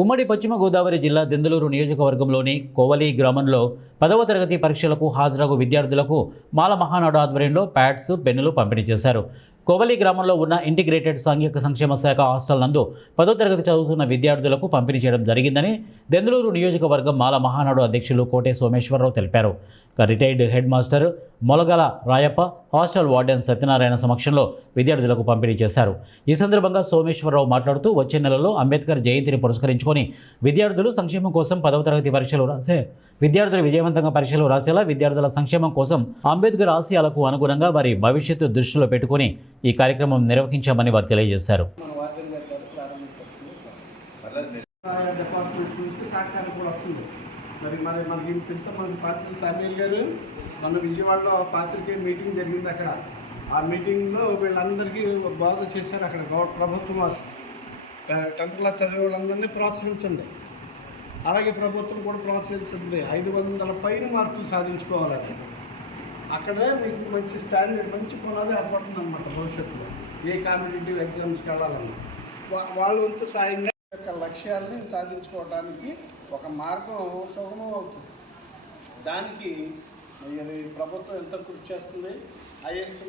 ఉమ్మడి పశ్చిమ గోదావరి జిల్లా దెందులూరు నియోజకవర్గంలోని కోవలి గ్రామంలో 10వ తరగతి పరీక్షలకు హాజరగు విద్యార్థులకు మాల మహానాడు ఆధ్వర్యంలో ప్యాడ్స్, పెన్నులు పంపిణీ చేశారు. కోవలి గ్రామంలో ఉన్న ఇంటిగ్రేటెడ్ సాంఘిక సంక్షేమ శాఖ హాస్టల్ నందు 10వ తరగతి చదువుతున్న విద్యార్థులకు పంపిణీ చేయడం జరిగిందని దెందులూరు నియోజకవర్గం మాల మహానాడు అధ్యక్షులు కోటే సోమేశ్వరరావు తెలిపారు. Retired head master Molagala Rayappa, hostel warden Satyanarayana సమక్షంలో విద్యార్థులకు పంపిణీ చేశారు. ఈ సందర్భంగా సోమేశ్వరరావు మాట్లాడుతూ వచ్చే నెలలో అంబేద్కర్ జయంతిని పురస్కరించుకొని విద్యార్థులు సంక్షేమం కోసం 10వ తరగతి పరీక్షలు విద్యార్థులు విజయవంతంగా పరీక్షలు రాసేలా విద్యార్థుల సంక్షేమం కోసం అంబేద్కర్ ఆశయాలకు అనుగుణంగా వారి భవిష్యత్తు దృష్టిలో పెట్టుకుని ఈ కార్యక్రమం నిర్వహించామని వారు తెలియజేశారు. మనకి తెలుసా, మన పాత్రిక సామ్యూల్ గారు మన విజయవాడలో పాత్రికేయ మీటింగ్ జరిగింది. అక్కడ ఆ మీటింగ్లో వీళ్ళందరికీ బాధ చేశారు. అక్కడ ప్రభుత్వం 10th క్లాస్ చదివే వాళ్ళందరినీ ప్రోత్సహించండి, అలాగే ప్రభుత్వం కూడా ప్రోత్సహించండి. 500 పైన మార్కులు సాధించుకోవాలని అక్కడే మీకు మంచి స్టాండర్డ్, మంచి పునాది ఏర్పడుతుంది అన్నమాట. భవిష్యత్తులో ఏ కాంపిటేటివ్ ఎగ్జామ్స్కి వెళ్ళాలన్నా వాళ్ళ వంతు సాయంగా లక్ష్యాలని సాధించుకోవడానికి ఒక మార్గం సుగమం అవుతుంది. దానికి ప్రభుత్వం ఎంత కృషి చేస్తుంది. హైయెస్ట్